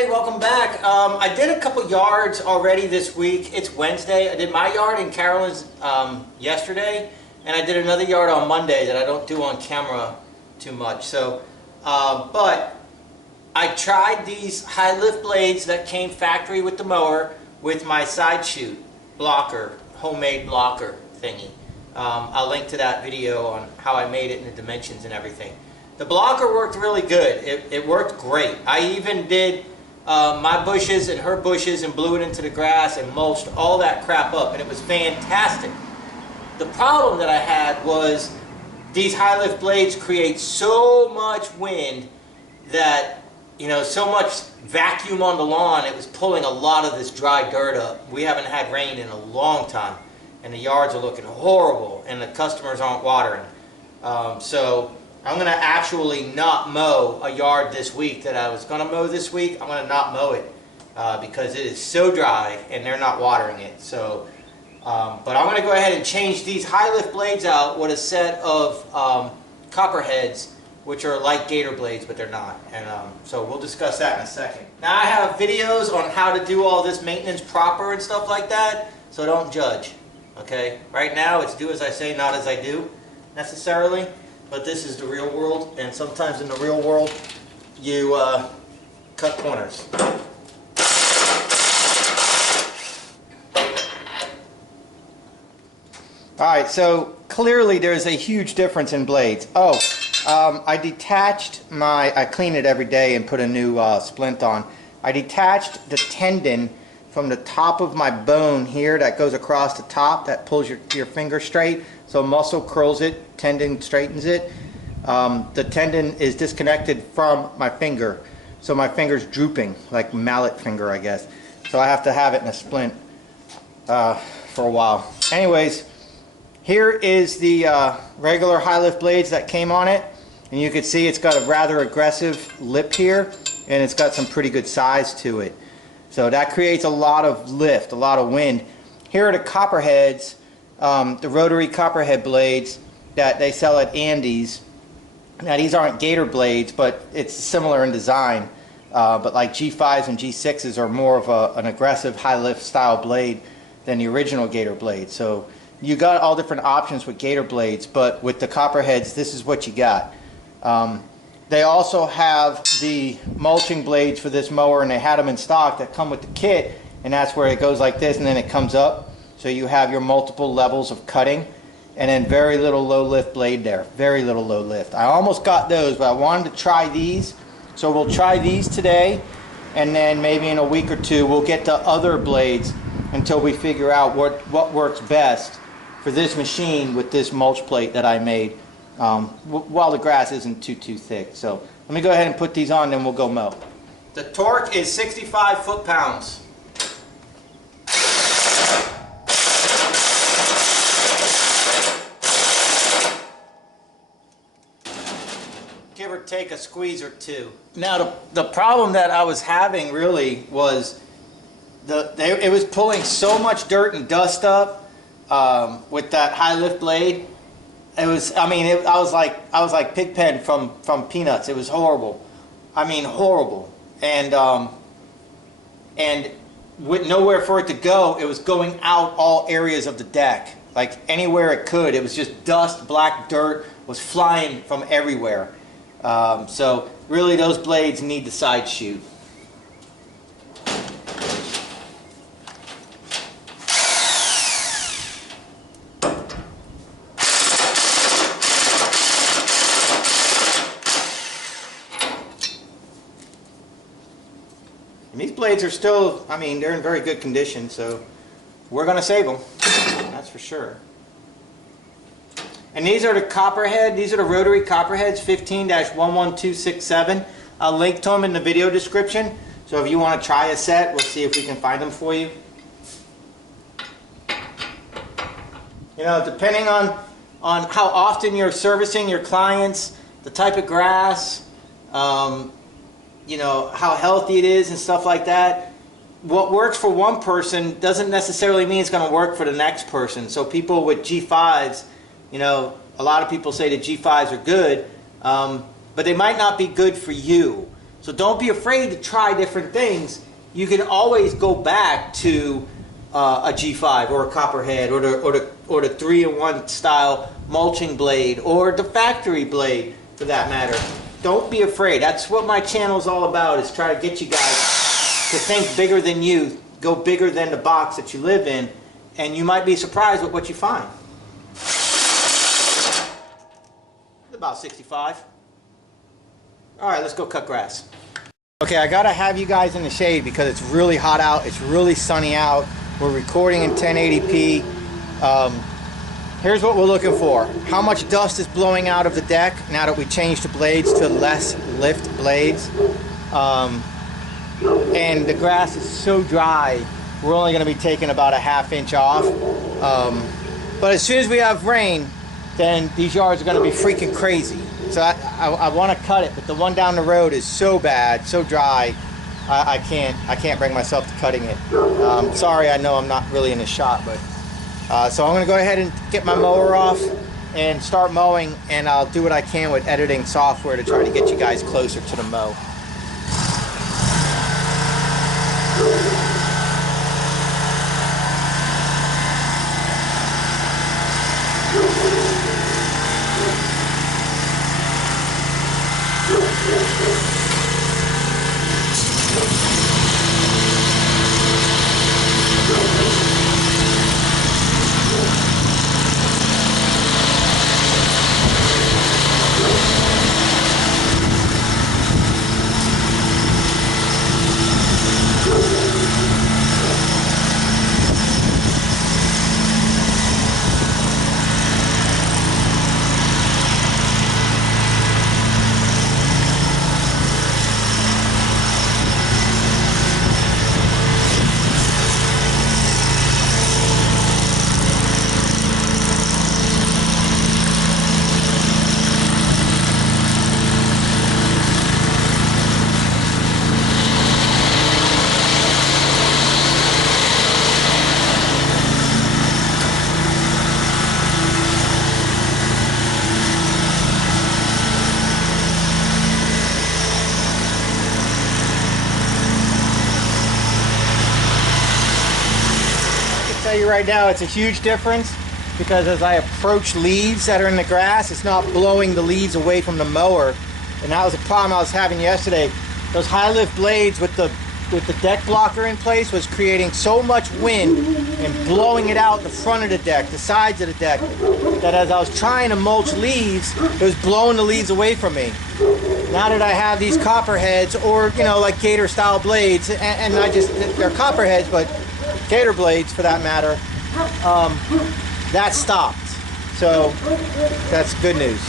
everybody, welcome back. I did a couple yards already this week. It's Wednesday. I did my yard in Carolyn's yesterday, and I did another yard on Monday that I don't do on camera too much. So, but I tried these high lift blades that came factory with the mower with my side chute blocker, homemade blocker thingy. I'll link to that video on how I made it and the dimensions and everything. The blocker worked really good. It worked great. I even did my bushes and her bushes and blew it into the grass and mulched all that crap up, and it was fantastic. The problem that I had was these high lift blades create so much wind that, you know, so much vacuum on the lawn, it was pulling a lot of this dry dirt up. We haven't had rain in a long time, and the yards are looking horrible, and the customers aren't watering. So I'm going to actually not mow a yard this week that I was going to mow this week. I'm going to not mow it because it is so dry and they're not watering it. So, but I'm going to go ahead and change these high lift blades out with a set of copperheads, which are like gator blades, but they're not. And so we'll discuss that in a second. Now I have videos on how to do all this maintenance proper and stuff like that, so don't judge. Okay? Right now it's do as I say, not as I do necessarily. But this is the real world, and sometimes in the real world, you cut corners. Alright, so clearly there's a huge difference in blades. I detached I clean it every day and put a new splint on. I detached the tendon from the top of my bone here that goes across the top, that pulls your finger straight. So muscle curls it, tendon straightens it. The tendon is disconnected from my finger, so my finger's drooping, like mallet finger, I guess. So I have to have it in a splint for a while. Anyways, here is the regular high lift blades that came on it, and you can see it's got a rather aggressive lip here, and it's got some pretty good size to it. So that creates a lot of lift, a lot of wind. Here are the copperheads. The rotary copperhead blades that they sell at Andy's. Now these aren't gator blades, but it's similar in design. But like G5s and G6s are more of an aggressive high lift style blade than the original gator blade. So you got all different options with gator blades, but with the copperheads, this is what you got. They also have the mulching blades for this mower, and they had them in stock that come with the kit, and that's where it goes like this and then it comes up. So you have your multiple levels of cutting, and then very little low lift blade there. Very little low lift. I almost got those, but I wanted to try these. So we'll try these today, and then maybe in a week or two we'll get to other blades until we figure out what works best for this machine with this mulch plate that I made while the grass isn't too thick. So let me go ahead and put these on, then we'll go mow. The torque is 65 foot-pounds. Give or take a squeeze or two. Now the problem that I was having really was it was pulling so much dirt and dust up with that high lift blade. It was, I was like Pigpen from Peanuts. It was horrible. I mean, horrible. And with nowhere for it to go, it was going out all areas of the deck, like anywhere it could. It was just dust, black dirt was flying from everywhere. So really those blades need the side chute. And these blades are still, they're in very good condition, so we're going to save them, that's for sure. And these are the copperhead, these are the rotary copperheads, 15-11267. I'll link to them in the video description. So if you want to try a set, we'll see if we can find them for you. You know, depending on how often you're servicing your clients, the type of grass, you know, how healthy it is and stuff like that. What works for one person doesn't necessarily mean it's going to work for the next person. So people with G5s, you know, a lot of people say that G5s are good, but they might not be good for you. So don't be afraid to try different things. You can always go back to a G5 or a copperhead or the 3-in-1 style mulching blade or the factory blade for that matter. Don't be afraid. That's what my channel is all about, is try to get you guys to think bigger than you, go bigger than the box that you live in, and you might be surprised with what you find. About 65. All right, let's go cut grass. Okay, I gotta have you guys in the shade because it's really hot out. It's really sunny out. We're recording in 1080p. Here's what we're looking for. How much dust is blowing out of the deck now that we changed the blades to less lift blades. And the grass is so dry, we're only gonna be taking about a ½ inch off. But as soon as we have rain, then these yards are going to be freaking crazy. So I want to cut it, but the one down the road is so bad, so dry, I can't bring myself to cutting it. Sorry, I know I'm not really in the shot, but so I'm going to go ahead and get my mower off and start mowing, and I'll do what I can with editing software to try to get you guys closer to the mow. Tell you right now, it's a huge difference because as I approach leaves that are in the grass, it's not blowing the leaves away from the mower, and that was a problem I was having yesterday. Those high lift blades with the deck blocker in place was creating so much wind and blowing it out the front of the deck, the sides of the deck, that as I was trying to mulch leaves, it was blowing the leaves away from me. Now that I have these copperheads, or you know, like gator style blades, and I just, they're copperheads, but gator blades for that matter, that stopped. So that's good news.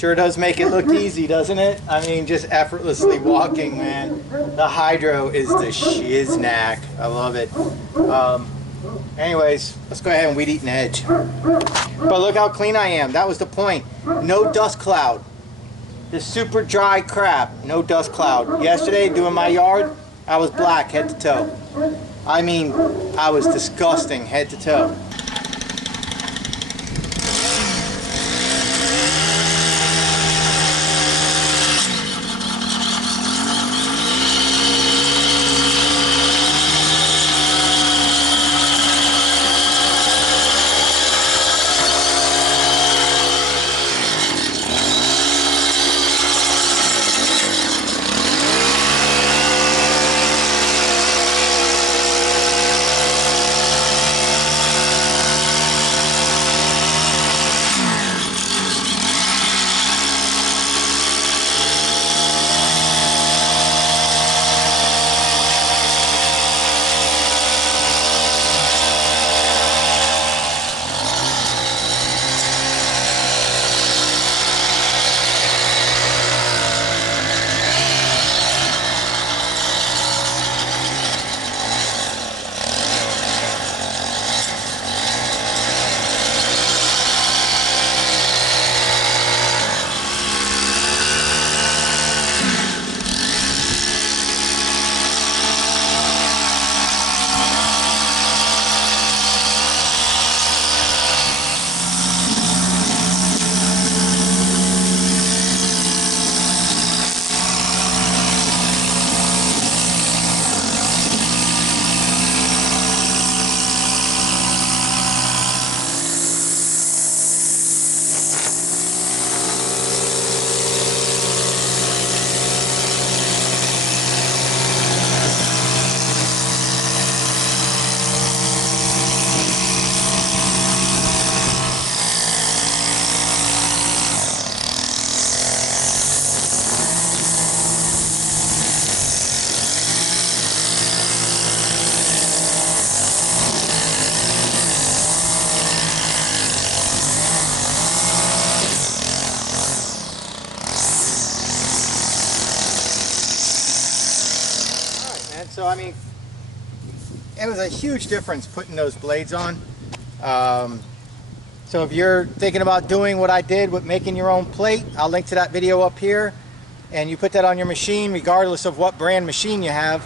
Sure does make it look easy, doesn't it? I mean, just effortlessly walking, man. The hydro is the shiznack. I love it. Anyways, let's go ahead and weed eat an edge. But look how clean I am. That was the point. No dust cloud. This super dry crap. No dust cloud. Yesterday, doing my yard, I was black head to toe. I mean, I was disgusting head to toe. So I mean, it was a huge difference putting those blades on. So if you're thinking about doing what I did with making your own plate, I'll link to that video up here, and you put that on your machine regardless of what brand machine you have.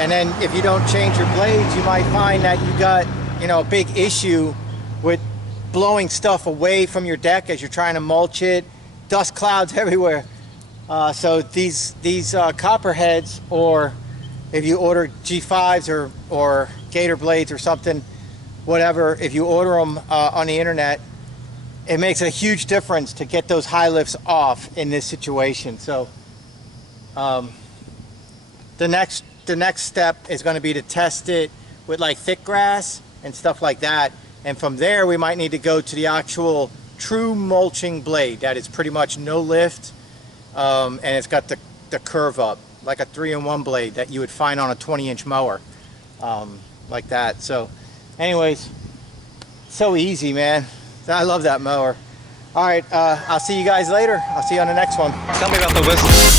And then if you don't change your blades, you might find that you got, you know, a big issue with blowing stuff away from your deck as you're trying to mulch it. Dust clouds everywhere. So these copperheads, or if you order G5s or Gator blades or something, whatever, if you order them on the internet, it makes a huge difference to get those high lifts off in this situation. So the next step is going to be to test it with like thick grass and stuff like that, and from there we might need to go to the actual true mulching blade that is pretty much no lift. And it's got the curve up, like a 3-in-1 blade that you would find on a 20-inch mower, like that. So anyways, so easy, man. I love that mower. All right, I'll see you guys later. I'll see you on the next one. Tell me about the whistle.